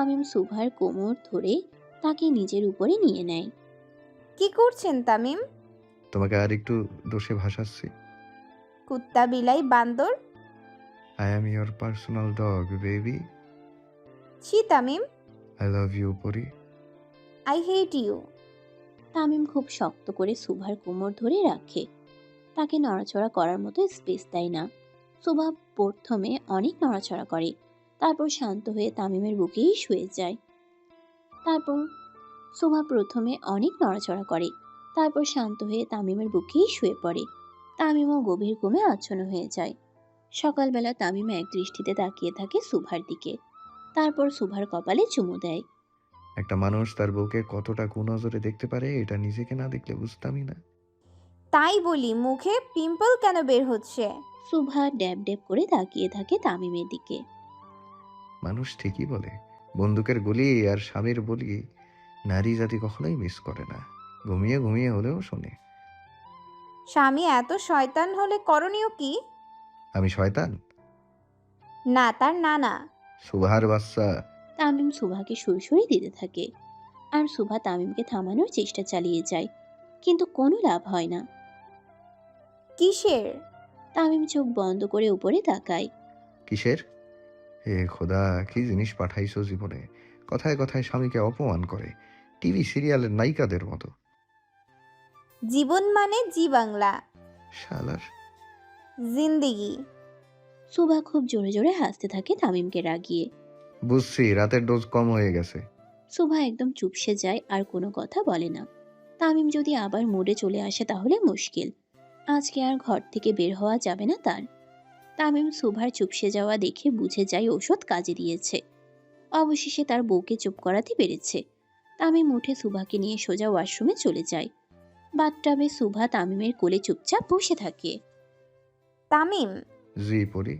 তামিম সুভার কোমর ধরে তাকে নিজের উপরে নিয়ে নেয়। কি করছেন তামিম? তোমাকে আর একটু দোষে ভাসাচ্ছি। কুত্তা বিলাই বান্দর। I am your personal dog baby. ছি Tamim. I love you Pori. I hate you. Tamim খুব শক্ত করে সুভার কোমর ধরে রাখে, তাকে নড়াচড়া করার মতো স্পেস দেয় না। সুভা প্রথমে অনেক নড়াচড়া করে, তারপর শান্ত হয়ে তামিমের বুকেই শুয়ে যায়। তারপর সুভা প্রথমে অনেক নড়াচড়া করে, তারপর শান্ত হয়ে তামিমের বুকেই শুয়ে পড়ে। তামিমও গভীর ঘুমে আচ্ছন্ন হয়ে যায়। সকালবেলা তামিম এক দৃষ্টিতে তাকিয়ে থাকে সুভার দিকে, তারপর সুভার কপালে চুমু দেয়। একটা মানুষ তার বউকে কতটা কুনজরে দেখতে পারে এটা নিজেকে না দেখলে বুঝতামই না। তাই বলি মুখে পিম্পল কেন বের হচ্ছে? সুভা ড্যাব ড্যাব করে তাকিয়ে থাকে তামিমের দিকে। মানুষ ঠিকই বলে, বন্দুকের গুলি আর স্বামীর বলি নারী জাতি কখনোই মিস করে না। ঘুমিয়ে ঘুমিয়ে হলেও শোনে। স্বামী এত শয়তান হলে করণীয় কি? আমি শয়তান? না, তার নানা। সুভার বাচ্চা। তামিম সুভাকে সুরসুরি দিতে থাকে, আর সুভা তামিমকে থামানোর চেষ্টা চালিয়ে যায়, কিন্তু কোনো লাভ হয় না। কিসের? তামিম চোখ বন্ধ করে উপরে তাকায়। কিসের? হে খোদা, কি জিনিস পাঠাইছো জীবনে! কথায় কথায় স্বামীকে অপমান করে, টিভি সিরিয়ালের নায়িকাদের মতো। জীবন মানে জি বাংলা। শালার। জিন্দিগি। সুভা খুব জোরে জোরে হাসতে থাকে তামিমকে রাগিয়ে। বুঝছি, রাতের ডোজ কম হয়ে গেছে। সুভা একদম চুপসে যায়, আর কোনো কথা বলে না। তামিম যদি আবার মুডে চলে আসে তাহলে মুশকিল। আজকে আর ঘর থেকে বের হওয়া যাবে না তার। তামিম সুভার চুপসে যাওয়া দেখে বুঝে যায় ওষুধ কাজে দিয়েছে। অবশেষে তার বউকে চুপ করাতে পেরেছে। তামিম উঠে সুভাকে নিয়ে সোজা ওয়াশরুমে চলে যায়। বাথটাবে সুভা তামিমের কোলে চুপচাপ বসে থাকে। তামিম, জি পড়ি।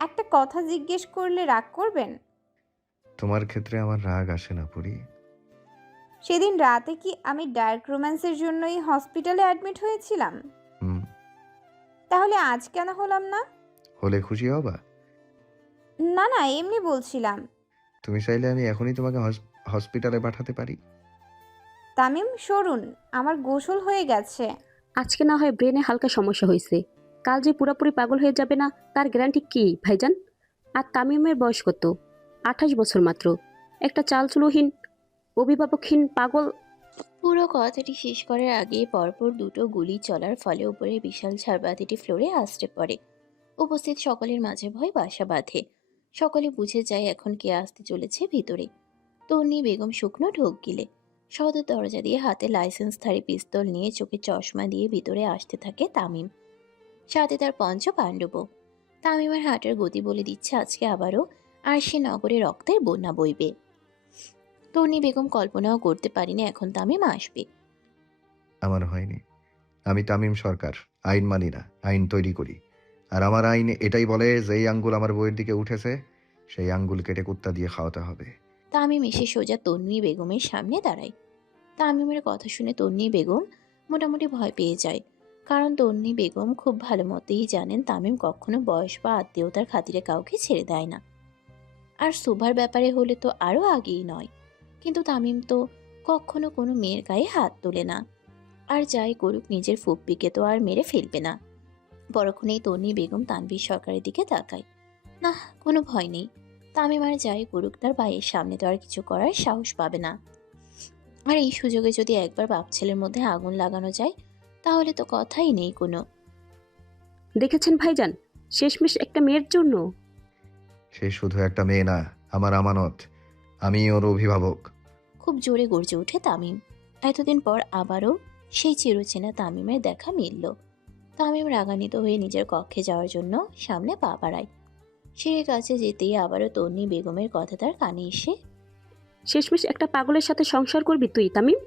একটা কথা জিজ্ঞেস করলে রাগ করবেন? তোমার ক্ষেত্রে আমার রাগ আসে না পড়ি। সেদিন রাতে কি আমি ডার্ক রোম্যান্সের জন্যই হসপিটালে অ্যাডমিট হয়েছিলাম? হুম। তাহলে আজ কেন হলাম না? হলে খুশি হবা? না না, এমনি বলছিলাম। তুমি চাইলে আমি এখনই তোমাকে হসপিটালে পাঠাতে পারি। তামিম সরুন, আমার গোসল হয়ে গেছে। আজকে না হয় ব্রেনে হালকা সমস্যা হয়েছে, কাল যে পুরোপুরি পাগল হয়ে যাবে না তার গ্যারান্টি কি ভাইজান? আর তামিমের বয়স কত? 28 বছর মাত্র। একটা চালচুলোহীন, অভিভাবকহীন পাগল। পুরো কথাটি শেষ করার আগে পরপর দুটো গুলি চলার ফলে উপরে বিশাল ঝাড়বাতিটি ফ্লোরে আছড়ে পড়ে। উপস্থিত সকলের মাঝে ভয় বাসা বাঁধে। সকলে বুঝে যায় এখন কে আসতে চলেছে ভিতরে। তন্নি বেগম শুকনো ঢোক গিলে সদর দরজা দিয়ে হাতে লাইসেন্সধারী পিস্তল নিয়ে চোখে চশমা দিয়ে ভিতরে আসতে থাকে তামিম, সাথে তার পঞ্চ পাণ্ডবও। তামিমের হাটের গতি বলে দিচ্ছে আজকে আবারও আর সে নগরে রক্তের বন্যা বইবে। তন্নি বেগম কল্পনাও করতে পারিনি এখন তামিম আসবে। আমার হয়নি। আমি তামিম সরকার, আইন মানি না, আইন তৈরি করি। আর আমার আইন এটাই বলে, যেই আঙ্গুল আমার বইয়ের দিকে উঠেছে সেই আঙ্গুল কেটে কুত্তা দিয়ে খাওয়াতে হবে। তামিম এসে সোজা তন্নি বেগমের সামনে দাঁড়ায়। তামিমের কথা শুনে তন্নি বেগম মোটামুটি ভয় পেয়ে যায়, কারণ তন্নি বেগম খুব ভালো মতেই জানেন তামিম কখনো বয়স বা আত্মীয়তার খাতিরে কাউকে ছেড়ে দেয় না। আর সুভার ব্যাপারে হলে তো আরও আগেই নয়, কিন্তু তামিম তো কখনো কোনো মেয়ের গায়ে হাত তোলে না। আর যাই করুক নিজের ফুপ্পিকে তো আর মেরে ফেলবে না। পরক্ষণেই তন্নি বেগম তানভীর সরকারের দিকে তাকায়। না, কোনো ভয় নেই। তামিম আর যাই করুক তার ভাইয়ের সামনে তো আর কিছু করার সাহস পাবে না। আর এই সুযোগে যদি একবার বাপ ছেলের মধ্যে আগুন লাগানো যায় তাহলে তো কথাই নেই কোনো। দেখেছেন ভাইজান, শেষমেশ একটা মেয়ের জন্য। সে শুধু একটা মেয়ে না, আমার আমানত। আমি ওর অভিভাবক। খুব জোরে গর্জে ওঠে তামিম। এতদিন পর আবারও সেই চিরচেনা তামিমের দেখা মিলল। তামিম রাগান্বিত হয়ে নিজের কক্ষে যাওয়ার জন্য সামনে পা বাড়ায়। সিঁড়ির কাছে যেতেই আবারও তন্নি বেগমের কথা তার কানে এসে। শেষমেশ একটা পাগলের সাথে সংসার করবি তুই তামিম?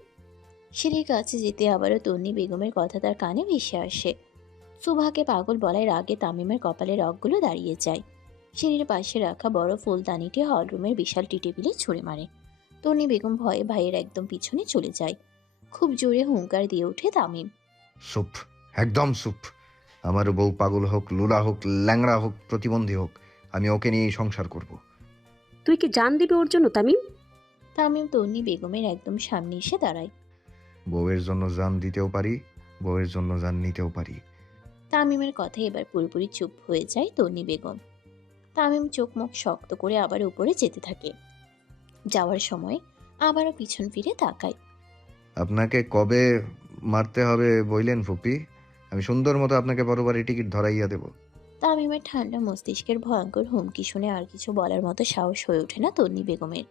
সিঁড়ির কাছে যেতে আবারও তন্নি বেগমের কথা তার কানে ভেসে আসে। সুভাকে পাগল বলার আগে তামিমের কপালে রগগুলো দাঁড়িয়ে যায়। সিঁড়ির পাশে রাখা বড় ফুলদানিটি হলরুমের বিশাল টেবিলে ছুঁড়ে মারে। তন্নি বেগম ভয়ে ভাইয়ের একদম পিছনে চলে যায়। খুব জোরে হুঙ্কার দিয়ে ওঠে তামিম। সুপ, একদম সুপ। আমার বউ পাগল হোক, লুলা হোক, ল্যাংড়া হোক, প্রতিবন্ধী হোক, আমি ওকে নিয়েই সংসার করব। তুই কি জান দিবি ওর জন্য তামিম? তামিম তন্নি বেগমের একদম সামনে এসে দাঁড়ায়। বউয়ের জন্য জান দিতেও পারি, বউয়ের জন্য জান নিতেও পারি। তামিমের কথায় এবার পুরোপুরি চুপ হয়ে যায় তন্নি বেগম। তামিম চোখ মুখ শক্ত করে আবার উপরে যেতে থাকে। যাওয়ার সময় আবারও পিছন ফিরে তাকায়। আপনাকে কবে মারতে হবে বইলেন ফুপি? আমি সুন্দর মতো আপনাকে বরাবরই টিকিট ধরাইয়া দেব। তামিমের ঠান্ডা মস্তিষ্কের ভয়ঙ্কর হুমকি শুনে আর কিছু বলার মতো সাহস হয়ে ওঠে না তন্নি বেগমের।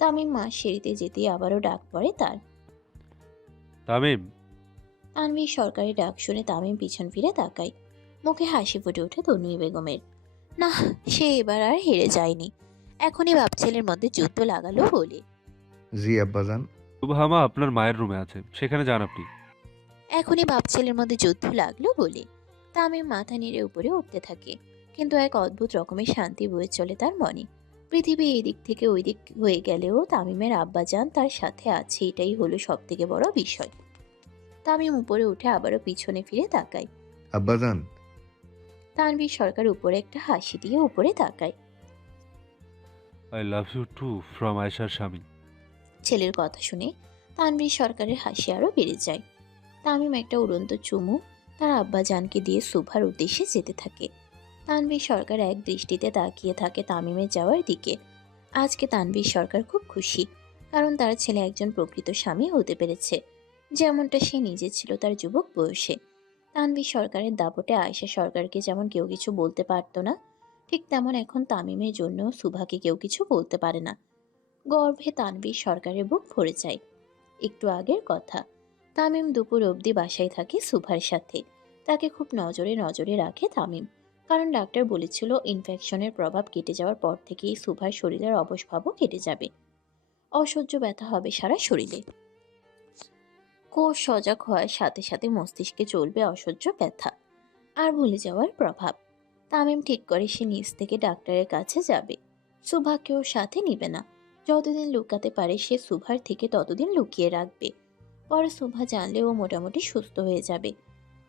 তামিম মা সিঁড়িতে যেতেই আবারও ডাক পড়ে তার। তামিম। তানভীর সরকারি ডাক শুনে তামিম পিছন ফিরে তাকায়। মুখে হাসি ফুটে ওঠে তন্নি বেগমের। না, সে এবার আর হেরে যায়নি। এখনই বাপ ছেলের মধ্যে যুদ্ধ লাগালো বলে। জি আব্বাজান। শুভামা আপনার মায়ের রুমে আছে, সেখানে যান আপনি। এখনই বাপ ছেলের মধ্যে যুদ্ধ লাগলো বলে তামিম মাথা নেড়ে উপরে উঠতে থাকে। কিন্তু এক অদ্ভুত রকমের শান্তি বয়ে চলে তার মনে। পৃথিবী এই দিক থেকে ওই দিক হয়ে গেলেও তামিমের আব্বাজান তার সাথে আছে, এটাই হলো সব থেকে বড় বিষয়। তামিম উপরে উঠে আবারও পিছনে ফিরে তাকায়। আব্বাজান। তানভীর সরকার উপরে একটা হাসি দিয়ে উপরে তাকায়। I love you too from আয়শার স্বামী। ছেলের কথা শুনে তানভীর সরকারের হাসি আরো বেড়ে যায়। তামিম একটা উড়ন্ত চুমু তার আব্বাজানকে দিয়ে সুভার উদ্দেশ্যে যেতে থাকে। তানভীর সরকার এক দৃষ্টিতে তাকিয়ে থাকে তামিমের যাওয়ার দিকে। আজকে তানভীর সরকার খুব খুশি, কারণ তার ছেলে একজন প্রকৃত স্বামী হতে পেরেছে, যেমনটা সে নিজে ছিল তার যুবক বয়সে। তানভীর সরকারের দাপটে আয়েশা সরকারকে যেমন কেউ কিছু বলতে পারতো না, ঠিক তেমন এখন তামিমের জন্য সুভাকে কেউ কিছু বলতে পারে না। গর্ভে তানভীর সরকারের বুক ভরে যায়। একটু আগের কথা, তামিম দুপুর অবধি বাসায় থাকে সুভার সাথে। তাকে খুব নজরে নজরে রাখে তামিম, কারণ ডাক্তার বলেছিল ইনফেকশনের প্রভাব কেটে যাওয়ার পর থেকেই সুভার শরীরের অবসভাবও কেটে যাবে। অসহ্য ব্যথা হবে সারা শরীরে। কোষ সজাগ হওয়ার সাথে সাথে মস্তিষ্কে চলবে অসহ্য ব্যথা আর ভুলে যাওয়ার প্রভাব। তামিম ঠিক করে সে নিজ থেকে ডাক্তারের কাছে যাবে। সুভাকেও সাথে নিবে না। যতদিন লুকাতে পারে সে সুভার থেকে ততদিন লুকিয়ে রাখবে। পরে সুভা জানলে ও মোটামুটি সুস্থ হয়ে যাবে।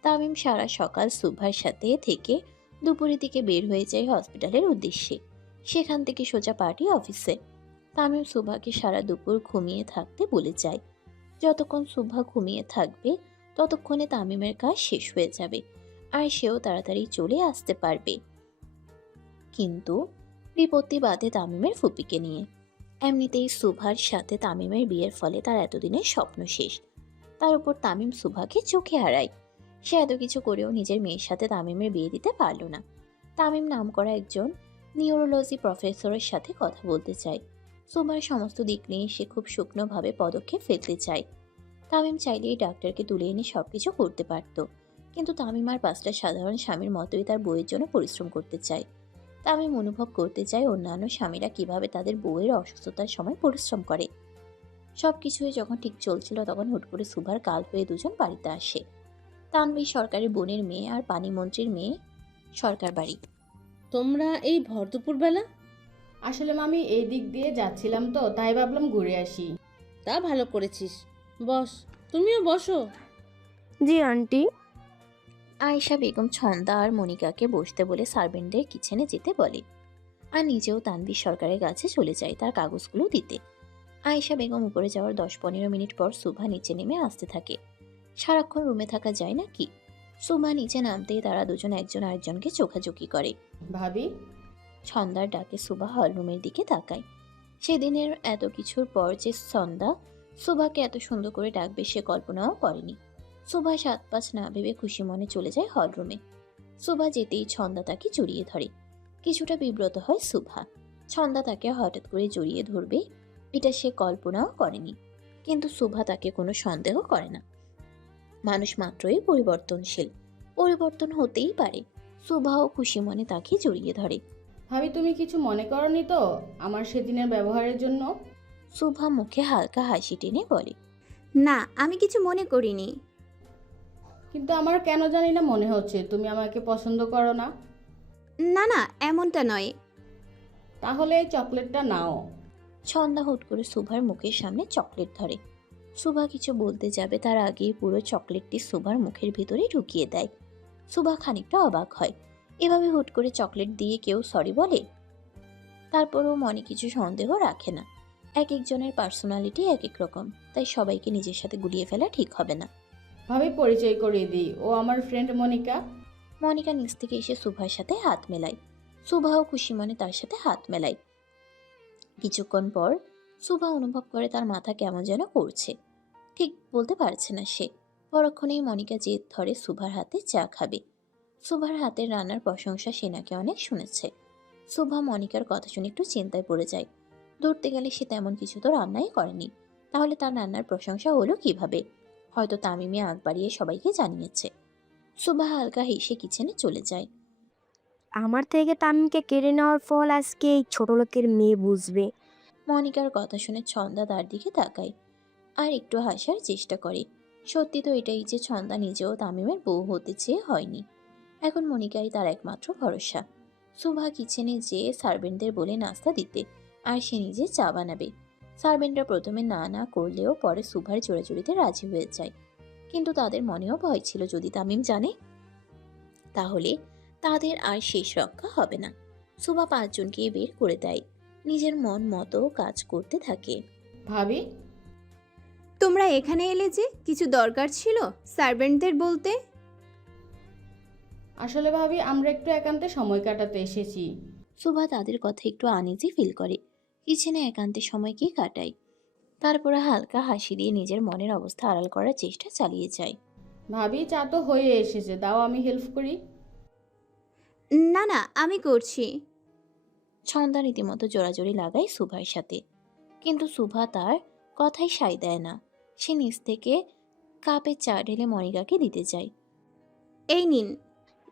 তামিম সারা সকাল সুভার সাথে থেকে দুপুরের দিকে বের হয়ে যায় হসপিটালের উদ্দেশ্যে। সেখান থেকে সোজা পার্টি অফিসে। তামিম সুভাকে সারা দুপুর ঘুমিয়ে থাকতে বলে যায়। যতক্ষণ সুভা ঘুমিয়ে থাকবে ততক্ষণে তামিমের কাজ শেষ হয়ে যাবে আর সেও তাড়াতাড়ি চলে আসতে পারবে। কিন্তু বিপত্তি বাধে তামিমের ফুপিকে নিয়ে। এমনিতেই সুভার সাথে তামিমের বিয়ের ফলে তার এতদিনের স্বপ্ন শেষ। তার উপর তামিম সুভাকে চোখে হারায়। সে এত কিছু করেও নিজের মেয়ের সাথে তামিমের বিয়ে দিতে পারল না। তামিম নামকরা একজন নিউরোলজি প্রফেসরের সাথে কথা বলতে চায়। সুভার সমস্ত দিক নিয়ে সে খুব শুকনোভাবে পদক্ষেপ ফেলতে চায়। তামিম চাইলেই ডাক্তারকে তুলে এনে সবকিছু করতে পারত, কিন্তু তামিম আর পাঁচটা সাধারণ স্বামীর মতোই তার বউয়ের জন্য পরিশ্রম করতে চায়। তামিম অনুভব করতে চায় অন্যান্য স্বামীরা কিভাবে তাদের বউয়ের অসুস্থতার সময় পরিশ্রম করে। সবকিছুই যখন ঠিক চলছিল তখন হুট করে সুভার কাল হয়ে দুজন বাড়িতে আসে। তানভীর সরকারের বোনের মেয়ে আর পানি মন্ত্রীর মেয়ে সরকার বাড়ি। তোমরা এই ভর দুপুর বেলা? আসলে মামি এই দিক দিয়ে যাচ্ছিলাম তো, তাই ভাবলাম ঘুরে আসি। তা ভালো করেছিস, বস। তুমিও বসো। জি আন্টি। আয়েশা বেগম ছন্দা আর মনিকাকে বসতে বলে সার্ভেন্টদের কিচেনে যেতে বলে আর নিজেও তানভীর সরকারের কাছে চলে যায় তার কাগজগুলো দিতে। আয়েশা বেগম উপরে যাওয়ার 10-15 মিনিট পর সুভা নিচে নেমে আসতে থাকে। সারাক্ষণ রুমে থাকা যায় না কি? সুভা নিচে নামতেই তারা দুজন একজন আরেকজনকে চোখাচোখি করে। ভাবি। ছন্দার ডাকে সুভা হলরুমের দিকে তাকায়। সেদিনের এত কিছুর পর যে সন্ধ্যা সুভাকে এত সুন্দর করে ডাকবে সে কল্পনাও করেনি। সুভা 7-5 না ভেবে খুশি মনে চলে যায় হলরুমে। সুভা যেতেই ছন্দা তাকে জড়িয়ে ধরে। কিছুটা বিব্রত হয় সুভা। ছন্দা তাকে হঠাৎ করে জড়িয়ে ধরবে এটা সে কল্পনাও করেনি, কিন্তু সুভা তাকে কোনো সন্দেহ করে না। মানুষ মাত্রই পরিবর্তনশীল, পরিবর্তন হতেই পারে। সুভাও খুশি মনে তাকে জড়িয়ে ধরে। ভাবি, তুমি কিছু মনে করনি তো আমার সেদিনের ব্যবহারের জন্য? সুভা মুখে হালকা হাসি টেনে বলে, না, আমি কিছু মনে করিনি। কিন্তু আমার কেন জানি না মনে হচ্ছে তুমি আমাকে পছন্দ করো না। না না, এমনটা নয়। তাহলে এই চকলেটটা নাও। ছন্দা হুট করে সুভার মুখের সামনে চকলেট ধরে। সুভা কিছু বলতে যাবে তার আগেই পুরো চকলেটটি সুভার মুখের ভিতরে ঢুকিয়ে দেয়। সুভা খানিকটা অবাক হয়, এভাবে হুট করে চকলেট দিয়ে কেউ সরি বলে? তারপরেও মনে কিছু সন্দেহ রাখে না। এক একজনের পার্সোনালিটি এক এক রকম, তাই সবাইকে নিজের সাথে গুলিয়ে ফেলা ঠিক হবে না। ভাবি পরিচয় করিয়ে দিই, ও আমার ফ্রেন্ড মনিকা। মনিকা নিচ থেকে এসে সুভার সাথে হাত মেলায়। সুভাও খুশি মনে তার সাথে হাত মেলায়। কিছুক্ষণ পর সুভা অনুভব করে তার মাথা কেমন যেন করছে, ঠিক বলতে পারছে না সে। পরক্ষণেই মনিকা জেদ ধরে সুভার হাতে চা খাবে। সুভার হাতের রান্নার প্রশংসা সে নাকি অনেক শুনেছে। সুভা মনিকার কথা শুনে একটু চিন্তায় পড়ে যায়। ধরতে গেলে সে তেমন কিছু তো রান্নাই করেনি, তাহলে তার রান্নার প্রশংসা হলো কিভাবে? হয়তো তামিমে আগ বাড়িয়ে সবাইকে জানিয়েছে। সুভা হালকা হেসে কিচেনে চলে যায়। আমার থেকে তামিমকে কেড়ে নেওয়ার ফল আজকে এই ছোট লোকের মেয়ে বুঝবে। মনিকার কথা শুনে ছন্দা তার দিকে তাকায় আর একটু হাসার চেষ্টা করে। সত্যি তো এটাই যে ছন্দা নিজেও তামিমের বউ হতে চেয়ে হয়নি। এখন মনিকাই তার একমাত্র ভরসা। সুভা কিচেনে যেয়ে সার্ভেন্টদের বলে নাস্তা দিতে, আর সে নিজে চা বানাবে। সার্ভেন্টরা প্রথমে না না করলেও পরে সুভার জোরাজুরিতে রাজি হয়ে যায়। কিন্তু তাদের মনেও ভয় ছিল, যদি তামিম জানে তাহলে তাদের আর শেষ রক্ষা হবে না। সুভা 5 জনকে বের করে দেয়, নিজের মন মতো কাজ করতে থাকে। ভাবি, তোমরা এখানে এলে যে, কিছু দরকার ছিল সার্ভেন্টদের বলতে? আসলে ভাবি আমরা একটু একান্তে সময় কাটাতে এসেছি। সুভা তাদের কথা একটু আনইজি ফিল করে। কিচেনে একান্তে সময় কি কাটায়। তারপরে হালকা হাসি দিয়ে নিজের মনের অবস্থা আড়াল করার চেষ্টা চালিয়ে যায়। ভাবি চা তো হয়ে এসেছে, দাও আমি হেল্প করি। না না, আমি করছি। ছন্দা রীতিমতো জোরাজোরি লাগায় সুভার সাথে, কিন্তু সুভা তার কথাই সায় দেয় না। সে নিচ থেকে কাপে চা ঢেলে মনিকাকে দিতে যায়। এই নিন।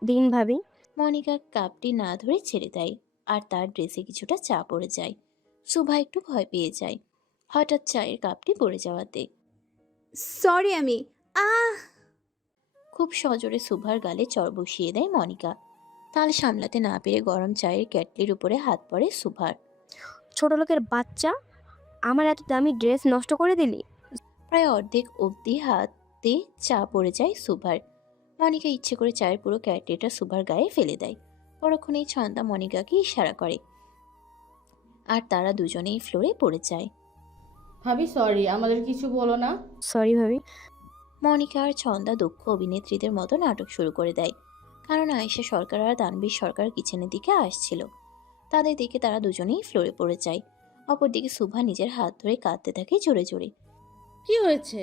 দিন ভাবি। মনিকা কাপটি না ধরে ছেড়ে দেয়, আর তার ড্রেসে কিছুটা চা পড়ে যায়। সুভা একটু ভয় পেয়ে যায় হঠাৎ চায়ের কাপটি পড়ে যাওয়াতে। সরি আমি। আহ খুব সজোরে সুভার গালে চড় বসিয়ে দেয় মনিকা। তাল সামলাতে না পেরে গরম চায়ের কেটলির উপরে হাত পড়ে সুভার। ছোট লোকের বাচ্চা, আমার এত দামি ড্রেস নষ্ট করে দিলি। প্রায় অর্ধেক অবধি হাতে চা পড়ে যায় সুভার। মনিকা ইচ্ছে করে চায়ের পুরো ক্যাটলিটা সুভার গায়ে ফেলে দেয়। পরক্ষণেই ছন্দা মনিকাকে ইশারা করে, আর তারা দুজনেই ফ্লোরে পড়ে যায়। ভাবি সরি, আমাদের কিছু বলো না। সরি ভাবি। মনিকা আর ছন্দা দক্ষ অভিনেত্রীদের মতো নাটক শুরু করে দেয়, কারণ আয়েশা সরকার আর তানভীর সরকার কিচেনের দিকে আসছিল। তাদের দেখে তারা দুজনেই ফ্লোরে পড়ে যায়। অপরদিকে সুভা নিজের হাত ধরে কাঁদতে থাকে জোরে জোরে। কি হয়েছে?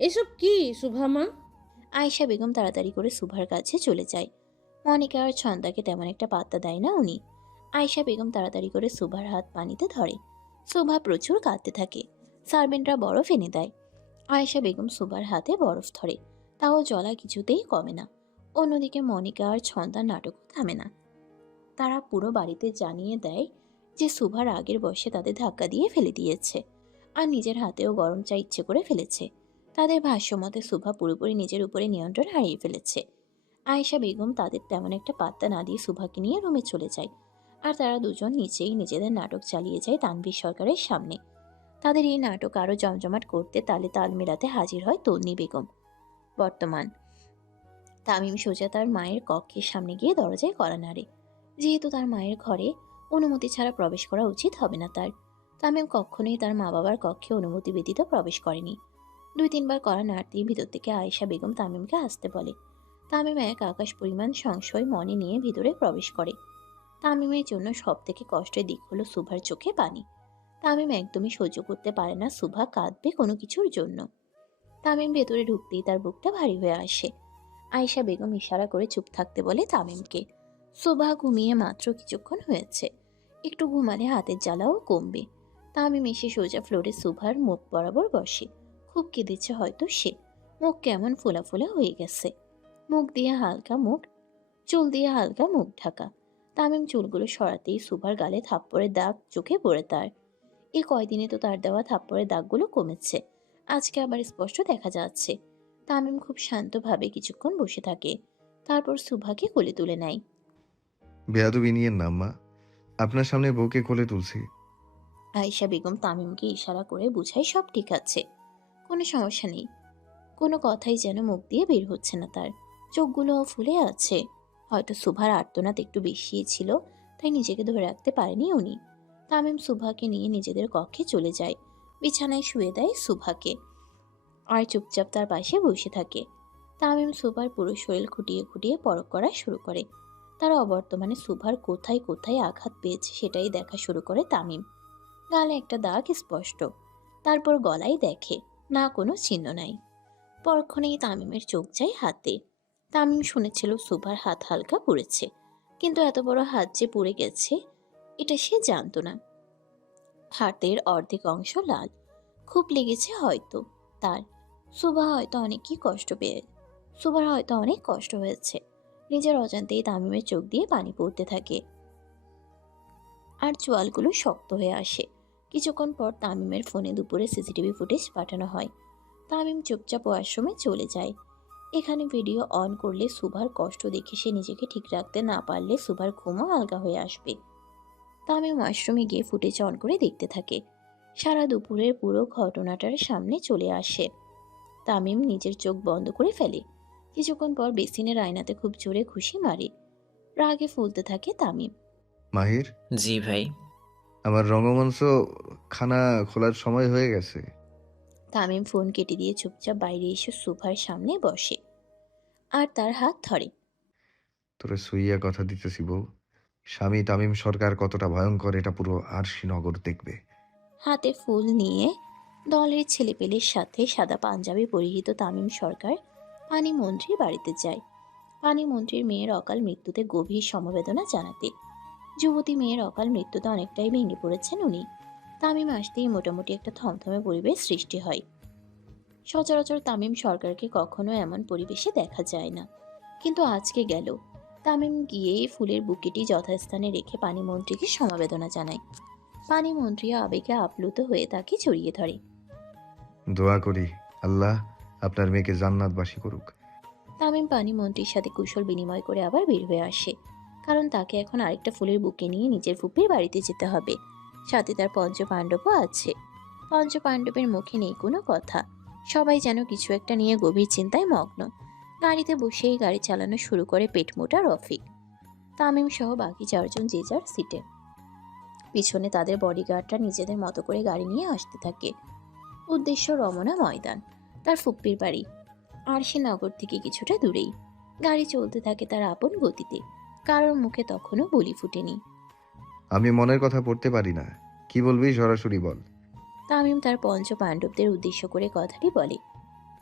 এসব কি শুভামা? আয়েশা বেগম তাড়াতাড়ি করে সুভার কাছে চলে যায়। মনিকা আর ছন্দাকে তেমন একটা পাত্তা দেয় না উনি। আয়েশা বেগম তাড়াতাড়ি করে সুভার হাত পানিতে ধরে। সুভা প্রচুর কাঁদতে থাকে। সার্ভেন্টরা বরফ এনে দেয়। আয়েশা বেগম সুভার হাতে বরফ ধরে, তাও জলা কিছুতেই কমে না। অন্যদিকে মনিকা আর ছন্দার নাটকও থামে না। তারা পুরো বাড়িতে জানিয়ে দেয় যে সুভার আগের বয়সে তাদের ধাক্কা দিয়ে ফেলে দিয়েছে, আর নিজের হাতেও গরম চা ইচ্ছে করে ফেলেছে। তাদের ভাষ্যমতে সুভা পুরোপুরি নিজের উপরে নিয়ন্ত্রণ হারিয়ে ফেলেছে। আয়েশা বেগম তাদের তেমন একটা পাত্তা না দিয়ে সুভাকে নিয়ে রুমে চলে যায়, আর তারা দুজন নিচেই নিজেদের নাটক চালিয়ে যায় তানভীর সরকারের সামনে। তাদের এই নাটক আরও জমজমাট করতে তালে তাল মেলাতে হাজির হয় তন্নি বেগম। বর্তমান তামিম সোজা তার মায়ের কক্ষের সামনে গিয়ে দরজায় কড়া নাড়ে। যেহেতু তার মায়ের ঘরে অনুমতি ছাড়া প্রবেশ করা উচিত হবে না তার, তামিম কখনোই তার মা বাবার কক্ষে অনুমতি ব্যতীত প্রবেশ করেনি। 2-3 বার কড়া নাড়তেই ভিতর থেকে আয়েশা বেগম তামিমকে আসতে বলে। তামিম এক আকাশ পরিমাণ সংশয় মনে নিয়ে ভিতরে প্রবেশ করে। তামিমের জন্য সব থেকে কষ্টের দিক হলো সুভার চোখে পানি। তামিম একদমই সহ্য করতে পারে না সুভা কাঁদবে কোনো কিছুর জন্য। তামিম ভেতরে ঢুকতেই তার বুকটা ভারী হয়ে আসে। আয়েশা বেগম ইশারা করে চুপ থাকতে বলে তামিমকে। সুভা ঘুমিয়ে মাত্র কিছুক্ষণ হয়েছে, একটু ঘুমালে হাতের জ্বালাও কমবে। তামিম এসে সোজা ফ্লোরে সুভার মুখ বরাবর বসে। খুব কেঁদেছে হয়তো সে, মুখ কেমন ফোলা ফোলা হয়ে গেছে। চুল দিয়ে হালকা মুখ ঢাকা। তামিম চুলগুলো সরাতেই সুভার গালে থাপ্পড়ের দাগ চোখে পড়ে তার। এই কয়দিনে তো তার দেওয়া থাপ্পড়ের দাগগুলো কমেছে, আজকে আবার স্পষ্ট দেখা যাচ্ছে। তামিম খুব শান্তভাবে কিছুক্ষণ বসে থাকে, তারপর সুভাকে কোলে তুলে নেয়। বেয়াদবি নিয়েন না আম্মা, আপনার সামনে বউকে কোলে তুলছি। আয়েশা বেগম তামিমকে ইশারা করে বুঝায় সব ঠিক আছে, কোনো সমস্যা নেই। কোনো কথাই যেন মুখ দিয়ে বের হচ্ছে না তার, চোখগুলোও ফুলে আছে। হয়তো সুভার আর্তনাদ একটু বেশিই ছিল, তাই নিজেকে ধরে রাখতে পারেনি উনি। তামিম সুভাকে নিয়ে নিজেদের কক্ষে চলে যায়। বিছানায় শুয়ে দেয় সুভাকে আর চুপচাপ তার পাশে বসে থাকে। তামিম সুভার পুরো শরীর খুঁটিয়ে খুঁটিয়ে পরখ করা শুরু করে। তারা অবর্তমানে সুভার কোথায় কোথায় আঘাত পেয়েছে সেটাই দেখা শুরু করে তামিম। গালে একটা দাগ স্পষ্ট, তারপর গলায় দেখে না কোনো চিহ্ন নাই। পরক্ষণেই তামিমের চোখ যায় হাতে। তামিম শুনেছিল সুভার হাত হালকা পুড়েছে, কিন্তু এত বড় হাত যে পুড়ে গেছে এটা সে জানতো না। হাতের অর্ধেক অংশ লাল, খুব লেগেছে হয়তো তার। সুভা হয়তো অনেকই কষ্ট পেয়ে সুভার হয়তো অনেক কষ্ট হয়েছে। নিজের অজান্তেই তামিমের চোখ দিয়ে পানি পড়তে থাকে আর চোয়ালগুলো শক্ত হয়ে আসে। কিছুক্ষণ পর তামিমের ফোনে দুপুরে সিসিটিভি ফুটেজ পাঠানো হয়। তামিম চুপচাপ ওয়াশরুমে চলে যায়। এখানে ভিডিও অন করলে সুভার কষ্ট দেখে সে নিজেকে ঠিক রাখতে না পারলে সুভার ঘুমও আলগা হয়ে আসবে। তামিম ওয়াশরুমে গিয়ে ফুটেজ অন করে দেখতে থাকে। সারা দুপুরের পুরো ঘটনাটার সামনে চলে আসে। তামিম নিজের চোখ বন্ধ করে ফেলে। কিছুক্ষণ পর বেসিনের আয়নাতে খুব জোরে ঘুষি মারে। রাগে ফুলতে থাকে তামিম। মাহির, জি ভাই। আমার রঙ্গমঞ্চ খানা খোলার সময় হয়ে গেছে। তামিম ফোন কেটে দিয়ে চুপচাপ বাইরে এসে সোফার সামনে বসে আর তার হাত ধরে। তোরে সুইয়া কথা দিতেছি বউ, স্বামী তামিম সরকার কতটা ভয়ঙ্কর এটা পুরো আরশিনগর দেখবে। হাতে ফুল নিয়ে দলের ছেলেপেলের সাথে সাদা পাঞ্জাবি পরিহিত তামিম সরকার পানি মন্ত্রীর বাড়িতে যায়। পানি মন্ত্রীর মেয়ের অকাল মৃত্যুতে গভীর সমবেদনা জানাতে। যুবতী মেয়ের অকাল মৃত্যুতে অনেকটাই ভেঙে পড়েছেন উনি। তামিম আসতেই মোটামুটি একটা থমথমে পরিবেশ সৃষ্টি হয়। সচরাচর তামিম সরকারকে কখনো এমন পরিবেশে দেখা যায় না, কিন্তু আজকে গেল। তামিম গিয়ে ফুলের বুকেটি যথাস্থানে রেখে পানি মন্ত্রীকে সমবেদনা জানায়। পানি মন্ত্রী আবেগে আপ্লুত হয়ে তাকে জড়িয়ে ধরে। দোয়া করি আল্লাহ আপনার মেয়েকে জান্নাতবাসী করুক। তামিম পানি মন্ত্রীর সাথে কুশল বিনিময় করে আবার বের হয়ে আসে, কারণ তাকে এখন আরেকটা ফুলের বুকে নিয়ে নিজের ফুপির বাড়িতে যেতে হবে। সাথে তার পঞ্চপাণ্ডবও আছে। পঞ্চপাণ্ডবের মুখে নেই কোনো কথা। সবাই যেন কিছু একটা নিয়ে গভীর চিন্তায় মগ্ন। গাড়িতে বসেই গাড়ি চালানো শুরু করে পেটমোটা রফিক। তামিম সহ বাকি চারজন যে যার সিটে। পিছনে তাদের বডিগার্ডরা নিজেদের মতো করে গাড়ি নিয়ে আসতে থাকে। উদ্দেশ্য রমনা ময়দান, তার ফুপ্পির বাড়ি। আর সে নগর থেকে কিছুটা দূরেই। গাড়ি চলতে থাকে তার আপন গতিতে। কারোর মুখে তখনও বলি ফুটেনি। আমি মনের কথা পড়তে পারি না, কি বলবি সরাসরি বল। তামিম তার পঞ্চ পাণ্ডবদের উদ্দেশ্য করে কথাটি বলে।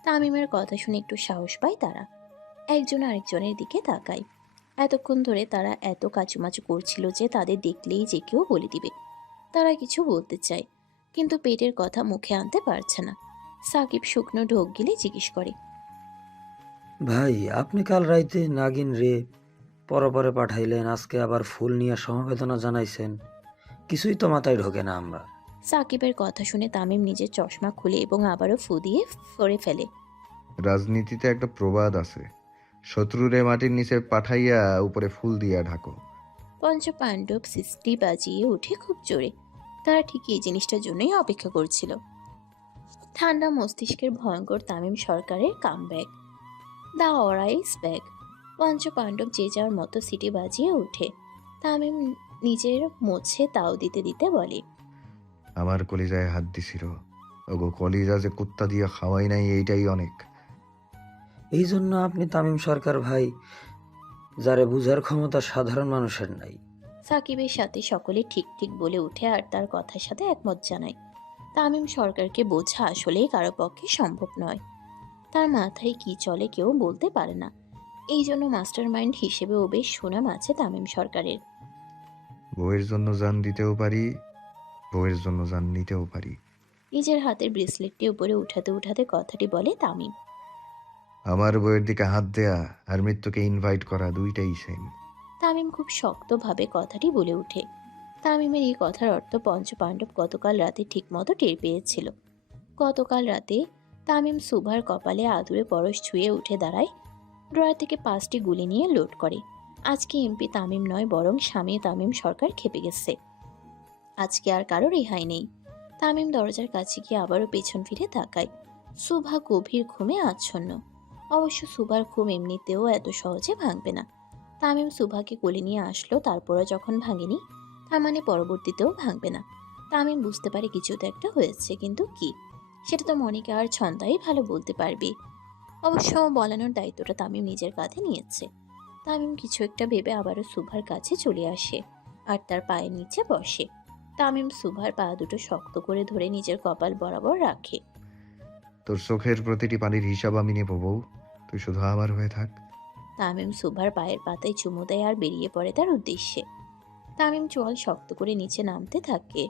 তামিমের কথা শুনে একটু সাহস পায় তারা। একজন আরেকজনের দিকে তাকায়। এতক্ষণ ধরে তারা এত কাচুমাচু করছিল যে তাদের দেখলেই যে কেউ বলে দিবে। তারা কিছু বলতে চায়, কিন্তু পেটের কথা মুখে আনতে পারছে না। সাকিব শুকনো ঢোক গিলে জিজ্ঞেস করে, ভাই আপনি কাল রাইতে নাগিন রে পরপরে পাঠাইলেন, আজকে আবার ফুল নিয়ে সমবেদনা জানাইছেন, কিছুই তো মাথায় ঢোকে না আমরা। সাকিবের কথা শুনে তামিম নিজের চশমা খুলে এবং আবারও ফু দিয়ে ফরে ফেলে। রাজনীতিতে একটা প্রবাদ আছে, শত্রুরে মাটির নিচে পাঠাইয়া উপরে ফুল দিয়া ঢাকো। পঞ্চপাণ্ডব সিস্টি বাজিয়ে উঠে খুব জোরে। তারা ঠিক এই জিনিসটার জন্যই অপেক্ষা করছিল। ঠান্ডা মস্তিষ্কের ভয়ঙ্কর তামিম সরকারের কামব্যাক, দ্য অরাইস ব্যাগ। পঞ্চপাণ্ডব যে যার মতো সিটি বাজিয়ে ওঠে। তামিম নিজের মোছে তাও দিতে দিতে বলে, আমার কলিজায় হাত দিছিল, ওগো কলিজা যে কুত্তা দিয়ে খাওয়াই নাই এইটাই অনেক। এই জন্য আপনি তামিম সরকার ভাই, যারে বুঝার ক্ষমতা সাধারণ মানুষের নাই। সাকিবের সাথে সকলে ঠিক ঠিক বলে উঠে আর তার কথার সাথে একমত জানায়। তামিম সরকারকে বোঝা আসলেই কারো পক্ষে সম্ভব নয়। তার মাথায় কি চলে কেউ বলতে পারে না। এই জন্য মাস্টার মাইন্ড হিসেবেও বেশ সুনাম আছে তামিম সরকারের। বউয়ের জন্য জান দিতেও পারি, বউয়ের জন্য জান নিতেও পারি। নিজের হাতের ব্রেসলেটটি উপরে উঠাতে উঠাতে কথাটি বলে তামিম। আমার বউয়ের দিকে হাত দেয়া আর মৃত্যুকে ইনভাইট করা দুইটাই সেম। তামিম খুব শক্তভাবে কথাটি বলে ওঠে। তামিমের এই কথার অর্থ পঞ্চপাণ্ডব গতকাল রাতে ঠিকমতো টের পেয়েছিল। গতকাল রাতে তামিম সুভার কপালে আদুরে পরশ ছুঁয়ে উঠে দাঁড়ায়। ড্রয়ার থেকে 5টি গুলি নিয়ে লোড করে। আজকে এমপি তামিম নয়, বরং স্বামী তামিম সরকার খেপে গেছে। আজকে আর কারো রেহাই নেই। তামিম দরজার কাছে গিয়ে আবারও পেছন ফিরে তাকায়। সুভা গভীর ঘুমে আচ্ছন্ন। অবশ্য সুভার ঘুম এমনিতেও এত সহজে ভাঙবে না। তামিম সুভাকে কোলে নিয়ে আসলো, তারপরও যখন ভাঙেনি তার মানে পরবর্তীতেও ভাঙবে না। তামিম বুঝতে পারে কিছু তো একটা হয়েছে, কিন্তু কি সেটা তো মনিকা আর ছন্দাই ভালো বলতে পারবে। অবশ্য বলানোর দায়িত্বটা তামিম নিজের কাঁধে নিয়েছে। তামিম কিছু একটা ভেবে আবারও সুভার কাছে চলে আসে আর তার পায়ের নিচে বসে। তামিম সুভার পা দুটো শক্ত করে ধরে নিজের কপাল বরাবর রাখে। তোর চোখের প্রতিটি পানির হিসাব আমি নেব বউ, তুই শুধু আমার হয়ে থাক। তামিম সুভার পায়ের পাতায় চুমু দেয় আর বেরিয়ে পড়ে তার উদ্দেশ্যে। তামিম চোয়াল শক্ত করে নিচে নামতে থাকে,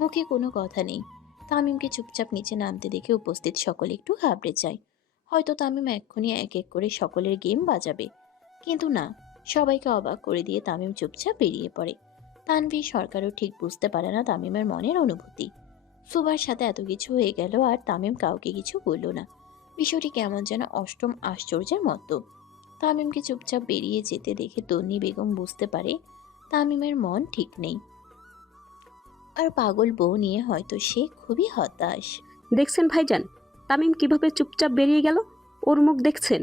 মুখে কোনো কথা নেই। তামিমকে চুপচাপ নিচে নামতে দেখে উপস্থিত সকলে একটু ঘাবড়ে যায়। হয়তো তামিম এক্ষুনি এক এক করে সকলের গেম বাজাবে, কিন্তু না, সবাইকে অবাক করে দিয়ে তামিম চুপচাপ বেরিয়ে পড়ে। তানভীর সরকারও ঠিক বুঝতে পারে না তামিমের মনের অনুভূতি। সুভার সাথে এত কিছু হয়ে গেল আর তামিম কাউকে কিছু বলল না। বিষয়টি কেমন যেন অষ্টম আশ্চর্যের মতো। তামিমকে চুপচাপ বেরিয়ে যেতে দেখে তন্নি বেগম বুঝতে পারে তামিমের মন ঠিক নেই, আর পাগল বউ নিয়ে হয়তো সে খুবই হতাশ। দেখছেন ভাইজান, তামিম কিভাবে চুপচাপ বেরিয়ে গেল? ওর মুখ দেখছেন?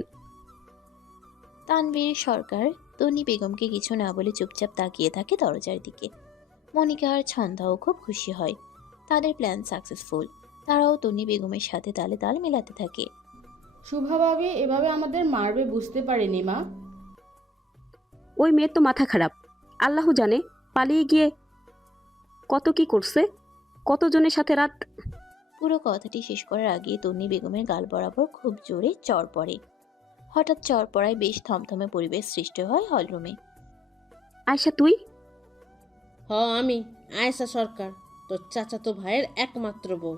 তানভীর সরকার তন্নি বেগমকে কিছু না বলে চুপচাপ তাকিয়ে থাকে দরজার দিকে। মনিকা আর ছন্দাও খুব খুশি হয়, তাদের প্ল্যান সাকসেসফুল। তারাও তন্নি বেগমের সাথে তালে তাল মেলাতে থাকে। শুভা ভাবি এভাবে আমাদের মারবে বুঝতে পারিনি মা। ওই মেয়ের তো মাথা খারাপ। আল্লাহ জানে পালিয়ে গিয়ে কত কি করছে, কতজনের সাথে রাত। পুরো কথাটি শেষ করার আগে তন্নি বেগমের গাল বরাবর খুব জোরে চড় পড়ে। হঠাৎ চড় পড়ায় বেশ থমথমে পরিবেশ সৃষ্টি হয় হলরুমে। আয়শা তুই? আমি আয়েশা সরকার, তোর চাচাতো ভাইয়ের একমাত্র বউ।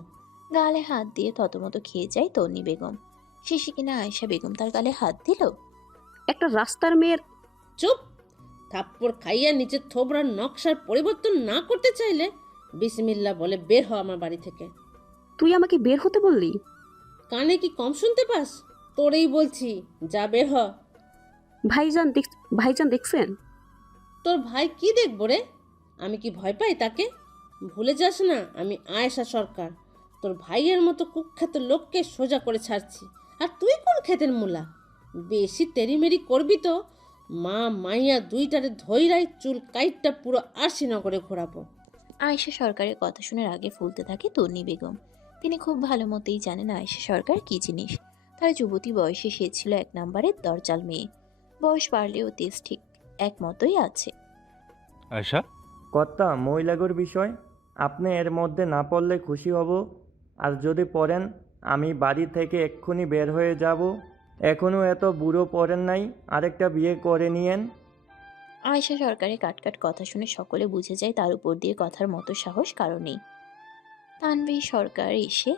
গালে হাত দিয়ে থতমত খেয়ে যায় তন্নি বেগম। শেষে কিনা আয়েশা বেগম তার গালে হাত দিল। একটা রাস্তার মেয়ের। চুপ! থাপ্পড় খাইয়া নিজের থোবরার নকশার পরিবর্তন না করতে চাইলে বিসমিল্লাহ বলে বের হ আমার বাড়ি থেকে। তুই আমাকে বের হতে বললি? কানে কি কম শুনতে পাস? তোরেই বলছি, যা বের হ। ভাইজান দেখছেন? তোর ভাই কি দেখবো রে? আমি কি ভয় পাই তাকে? ভুলে যাস না আমি আয়েশা সরকার, তোর ভাইয়ের মতো কুখ্যাত লোককে সোজা করে ছাড়ছি। আর তুই কোন ক্ষেতের মূলা? বেশি তেরিমেরি করবি তো মা মাইয়া দুইটারে ধৈরাই চুল কাইটটা পুরো আরশিনগরে ঘোরাবো। আয়েশা সরকারের কথা শুনে আগে ফুলতে থাকে তন্নি বেগম। তিনি খুব ভালো মতোই জানেন আয়েশা সরকার কি জিনিস। তার যুবতী বয়সে সে ছিল এক নম্বরের দরজাল মেয়ে। বয়স বাড়লেও তেজ ঠিক এক মতোই আছে। আয়শা, কর্তা, মহিলাগর বিষয় আপনি এর মধ্যে না পড়লে খুশি হব। আর যদি পড়েন আমি বাড়ি থেকে এক্ষুনি বের হয়ে যাব। এখনও এত বুড়ো পড়েন নাই, আরেকটা বিয়ে করে নিয়েন। আয়েশা সরকারের কাটকাট কথা শুনে সকলে বুঝে যায় তার উপর দিয়ে কথার মতো সাহস কারো নেই। তানভীর সরকার এসে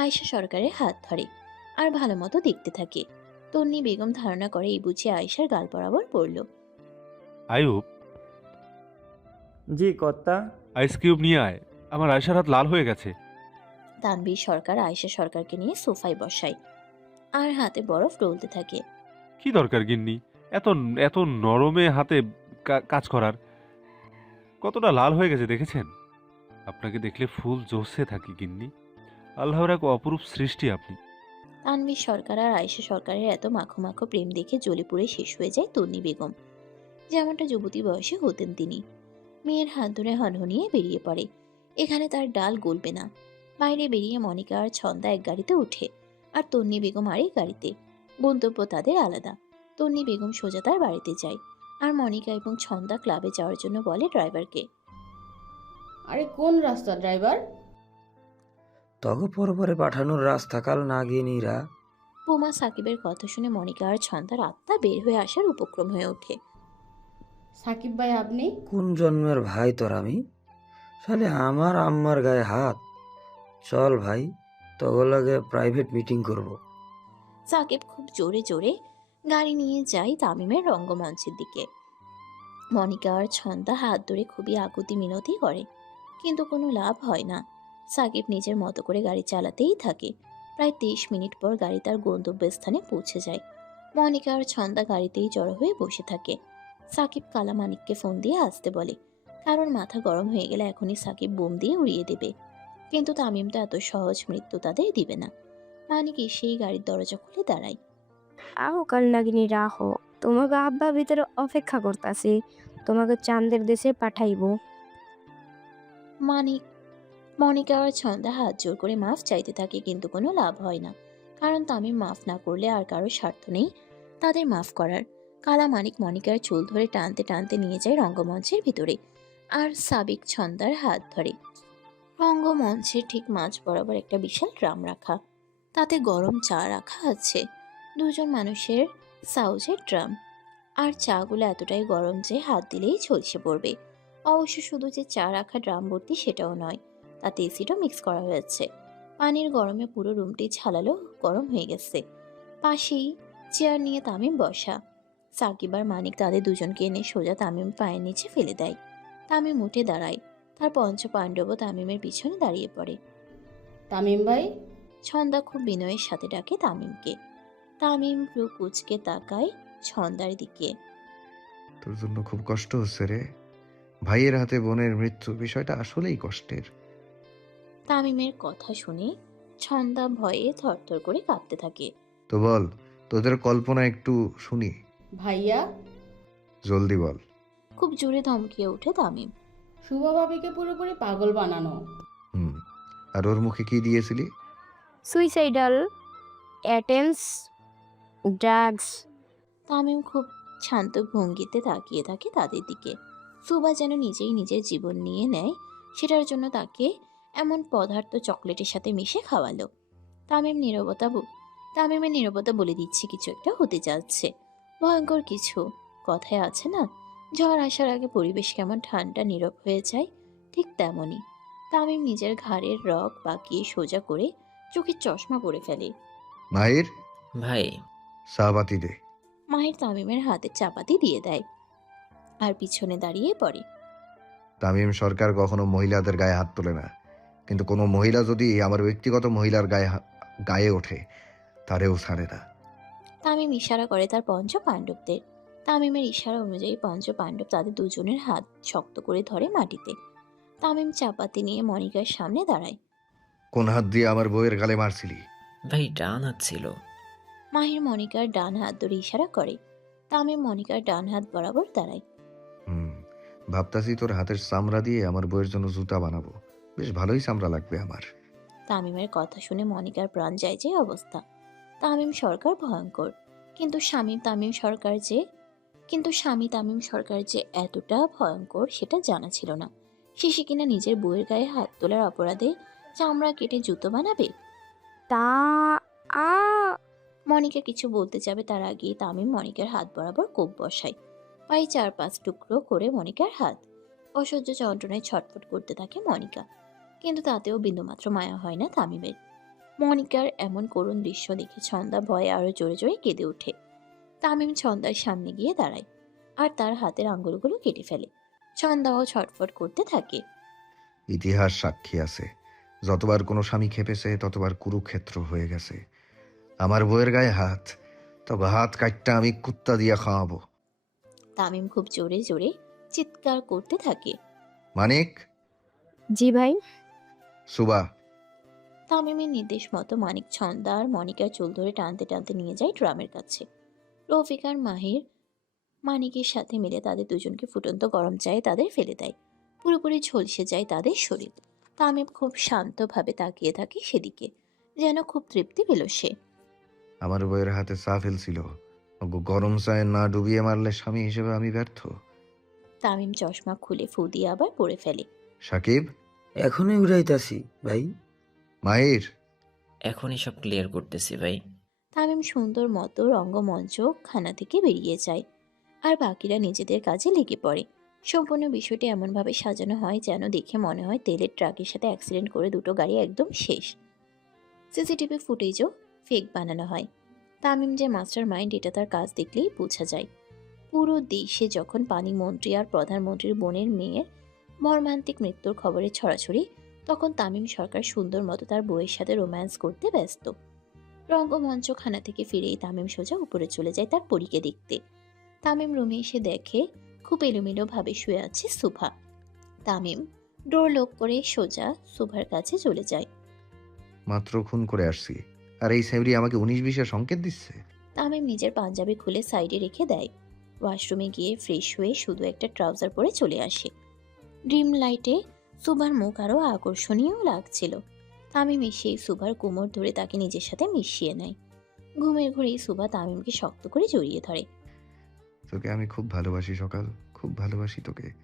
আয়েশা সরকারের হাত ধরে আর ভালো মতো দেখতে থাকে। তন্নি বেগম ধারণা করে এই বুঝে আয়েশার গাল বরাবর পড়ল। আয়ুব, জি কর্তা। আইস কিউব নিয়ে আয়, আমার আয়শার হাত লাল হয়ে গেছে। তানভীর সরকার আয়েশা সরকারকে নিয়ে সোফায় বসায় আর হাতে বরফ ডলতে থাকে। কি দরকার গিন্নি এত এত নরমে হাতে কাজ করার? কতটা লাল হয়ে গেছে দেখেছেন? আপনাকে দেখলে ফুল জোশে থাকি গিন্নি। আল্লাহর এক অপরূপ সৃষ্টি আপনি। তানভীর সরকার আর আয়েশা সরকারের এত মাখো মাখো প্রেম দেখে জ্বলে পুড়ে শেষ হয়ে যায় তন্নি বেগম, যেমনটা যুবতী বয়সে হতেন তিনি। মেয়ের হাত ধরে হনহনিয়ে বেরিয়ে পড়ে। এখানে তার ডাল গলবে না। বাইরে বেরিয়ে মনিকা আর ছন্দা এক গাড়িতে উঠে আর তন্নি বেগম আরেক গাড়িতে। গন্তব্য তাদের আলাদা। তন্নি বেগম সোজা তার বাড়িতে যায় আর মনিকা এবং ছন্দা ক্লাবে যাওয়ার জন্য বলে ড্রাইভারকে। আরে কোন রাস্তা ড্রাইভার? তগ পরে পাঠানোর রাস্তা কাল নাগিনীরা। বোমা সাকিবের কথা শুনে মনিকা আর ছন্দার আত্মা বের হয়ে আসার উপক্রম হয়ে ওঠে। সাকিব ভাই আপনি? কোন জন্মের ভাই তোর আমি? শালে আমার আম্মার গায়ে হাত। চল ভাই, তগর লাগে প্রাইভেট মিটিং করব। সাকিব খুব জোরে জোরে গাড়ি নিয়ে যায় তামিমের রঙ্গমঞ্চের দিকে। মনিকা আর ছন্দা হাত ধরে খুবই আকুতি মিনতি করে, কিন্তু কোনো লাভ হয় না। সাকিব নিজের মতো করে গাড়ি চালাতেই থাকে। প্রায় 23 মিনিট পর গাড়ি তার গন্তব্যস্থানে পৌঁছে যায়। মনিকা আর ছন্দা গাড়িতেই জড়ো হয়ে বসে থাকে। সাকিব কালা মানিককে ফোন দিয়ে আসতে বলে, কারণ মাথা গরম হয়ে গেলে এখনই সাকিব বোম দিয়ে উড়িয়ে দেবে। কিন্তু তামিম তো এত সহজ মৃত্যু তাদের দিবে না। মানিক সেই গাড়ির দরজা খুলে দাঁড়ায়। আহো কাল নাগিনী রাহো, তোমাকে আব্বা ভিতরে অপেক্ষা করতেছি, তোমাকে চাঁদের দেশে পাঠাইবো। মানিক মনিকা আর ছন্দা হাত জোর করে মাফ চাইতে থাকে, কিন্তু কোনো লাভ হয় না, কারণ তামিম মাফ না করলে আর কারো স্বার্থ নেই তাদের মাফ করার। কালা মানিক মনিকার চুল ধরে টানতে টানতে নিয়ে যায় রঙ্গমঞ্চের ভিতরে, আর সাবিক ছন্দার হাত ধরে। রঙ্গমঞ্চের ঠিক মাঝ বরাবর একটা বিশাল ড্রাম রাখা, তাতে গরম চা রাখা আছে, দুজন মানুষের সাউজের ড্রাম। আর চাগুলো এতটাই গরম যে হাত দিলেই ঝলসে পড়বে। অবশ্য শুধু যে চা রাখা ড্রাম ভর্তি সেটাও নয়, তাতে এসিডও মিক্স করা হয়েছে। পানির গরমে পুরো রুমটি ঝালালো গরম হয়ে গেছে। পাশেই চেয়ার নিয়ে তামিম বসা। সাকিব আর মানিক তাদের দুজনকে এনে সোজা তামিম পায়ের নিচে ফেলে দেয়। তামিম উঠে দাঁড়ায়, তার পঞ্চ পাণ্ডবও তামিমের পিছনে দাঁড়িয়ে পড়ে। তামিম ভাই। ছন্দা খুব বিনয়ের সাথে ডাকে তামিমকে। তামিম ভ্রু কুচকে তাকায় ছন্দার দিকে। তোর জন্য খুব কষ্ট হচ্ছে রে। ভাইয়ের হাতে বোনের মৃত্যু, বিষয়টা আসলেই কষ্টের। তামিমের কথা শুনে ছন্দা ভয়ে থরথর করে কাঁপতে থাকে। তো বল, তোদের কল্পনা একটু শুনি। ভাইয়া। জলদি বল। খুব জোরে ধমকিয়ে ওঠে তামিম। শুভ ভাবিকে পুরোপুরি পাগল বানানো। হুম, আর ওর মুখে কি দিয়েছিলি? Suicidal attempts, drugs. তামিম খুব শান্ত ভঙ্গিতে তাকিয়ে থাকে তাদের দিকে। সুবা যেন নিজেই নিজের জীবন নিয়ে নেয়, সেটার জন্য তাকে এমন পদার্থ চকলেটের সাথে মিশে খাওয়ালো। তামিমের নীরবতা বলে দিচ্ছে কিছু একটা হতে যাচ্ছে, ভয়ঙ্কর কিছু। কথায় আছে না, ঝড় আসার আগে পরিবেশ কেমন ঠান্ডা নীরব হয়ে যায়, ঠিক তেমনই। তামিম নিজের ঘাড়ের রগ বাঁকিয়ে সোজা করে চোখের চশমা পরে ফেলে। মাহির, ভাই। সাহাবাতি দে। মাহির তামিমের হাতে চাপাতি দিয়ে দেয় আর পিছনে দাঁড়িয়ে পড়ে। তামিম সরকার কখনো মহিলাদের গায়ে হাত তোলে না, কিন্তু কোনো মহিলা যদি আমার ব্যক্তিগত মহিলার গায়ে ওঠে, তারেও ছাড়ে না। তামিম ইশারা করে তার পঞ্চ পাণ্ডবদের। তামিমের ইশারা অনুযায়ী পঞ্চ পাণ্ডব তাদের দুজনের হাত শক্ত করে ধরে মাটিতে। তামিম চাপাতি নিয়ে মনিকার সামনে দাঁড়ায়। কোন হাত দিয়ে আমার বউয়ের গালে মারছিলি? ভাই ডান হাত ছিল। মাহির মনিকার ডান হাত ধরে ইশারা করে। তামিম মনিকার ডান হাত বরাবর দাঁড়ায়। ভাবতাছি তোর হাতের চামড়া দিয়ে আমার বউয়ের জন্য জুতা বানাবো, বেশ ভালোই চামড়া লাগবে আমার। তামিমের কথা শুনে মনিকার প্রাণ যায় যে অবস্থা। তামিম সরকার ভয়ঙ্কর, কিন্তু স্বামী তামিম সরকার যে এতটা ভয়ঙ্কর সেটা জানা ছিল না। শেষে কিনা নিজের বউয়ের গায়ে হাত তোলার অপরাধে চামড়া কেটে জুতো বানাবে। তা আ মনিকা কিছু বলতে যাবে তার আগেই তামিম মনিকার হাত বরাবর কোপ বসায়। পায়ে 4-5 টুকরো করে মনিকার হাত। অসহ্য যন্ত্রণায় ছটফট করতে থাকে মনিকা, কিন্তু তাতেও বিন্দুমাত্র মায়া হয় না তামিমের। মনিকার এমন করুণ দৃশ্য দেখে ছন্দা ভয়ে আরো জোরে জোরে কেঁদে ওঠে। তামিম ছন্দার সামনে গিয়ে দাঁড়ায় আর তার হাতের আঙ্গুলগুলো কেটে ফেলে। ছন্দাও ছটফট করতে থাকে। ইতিহাস সাক্ষী আছে, যতবার কোনো স্বামী খেপেছে ততবার কুরুক্ষেত্র হয়ে গেছে। আমার বউয়ের গায়ে হাত, তবে হাত কাটটা আমি কুত্তা দিয়া খাওয়াবো। তামিম খুব জোরে জোরে চিৎকার করতে থাকে। মানিক। জি ভাই। সুবা। তামিমের নির্দেশ মতো মানিক ছন্দা আর মনিকার চুল ধরে টানতে টানতে নিয়ে যায় ড্রামের কাছে। রফিক আর মাহির মানিকের সাথে মিলে তাদের দুজনকে ফুটন্ত গরম চায়ে তাদের ফেলে দেয়। পুরোপুরি ঝলসে যায় তাদের শরীর। তামিম খুব শান্তভাবে তাকিয়ে থাকে সেদিকে, যেন খুব তৃপ্তি পেল সে। আমার বউয়ের হাতে চা ফেলছিল, গরম চায়ে না ডুবিয়ে মারলে স্বামী হিসেবে আমি ব্যর্থ। তামিম চশমা খুলে ফু দিয়ে আবার পরে ফেলে। সাকিব। এখনই উড়াইতাছি ভাই। মাহির। এখনই সব ক্লিয়ার করতেছি ভাই। তামিম সুন্দর মতো রঙ্গমঞ্চ খানা থেকে বেরিয়ে যায়, আর বাকিরা নিজেদের কাজে লেগে পড়ে। সম্পূর্ণ বিষয়টি এমনভাবে সাজানো হয় যেন দেখে মনে হয় তেলের ট্রাকের সাথে অ্যাক্সিডেন্ট করে দুটো গাড়ি একদম শেষ। সিসিটিভি ফুটেজও ফেক বানানো হয়। তামিম যে মাস্টার মাইন্ড এটা তার কাজ দেখলেই বোঝা যায়। পুরো দেশে যখন পানি মন্ত্রী আর প্রধানমন্ত্রীর বোনের মেয়ের মর্মান্তিক মৃত্যুর খবরে ছড়াছড়ি, তখন তামিম সরকার সুন্দর মতো তার বউয়ের সাথে রোম্যান্স করতে ব্যস্ত। রঙ্গমঞ্চ খানা থেকে ফিরেই তামিম সোজা উপরে চলে যায় তার পরীকে দেখতে। তামিম রুমে এসে দেখে খুব এলোমেলো ভাবে শুয়ে আছে সুভা। তামিম ডোর লক করে সোজা সুভার কাছে চলে যায়। মাত্র খুন করে আসছি, আর এই সেমরি আমাকে 19-20 সংকেত দিচ্ছে। তামিম নিজের পাঞ্জাবি খুলে সাইডে রেখে দেয়। ওয়াশরুমে গিয়ে ফ্রেশ হয়ে শুধু একটা ট্রাউজার পরে চলে আসে। ড্রিম লাইটে সুবার মুখ আরো আকর্ষণীয় লাগছিল। তামিম এসে সুবার কোমর ধরে তাকে নিজের সাথে মিশিয়ে নেয়। ঘুমের ঘোরেই সুবা তামিমকে শক্ত করে জড়িয়ে ধরে। তোকে আমি খুব ভালোবাসি সকাল, খুব ভালোবাসি তোকে।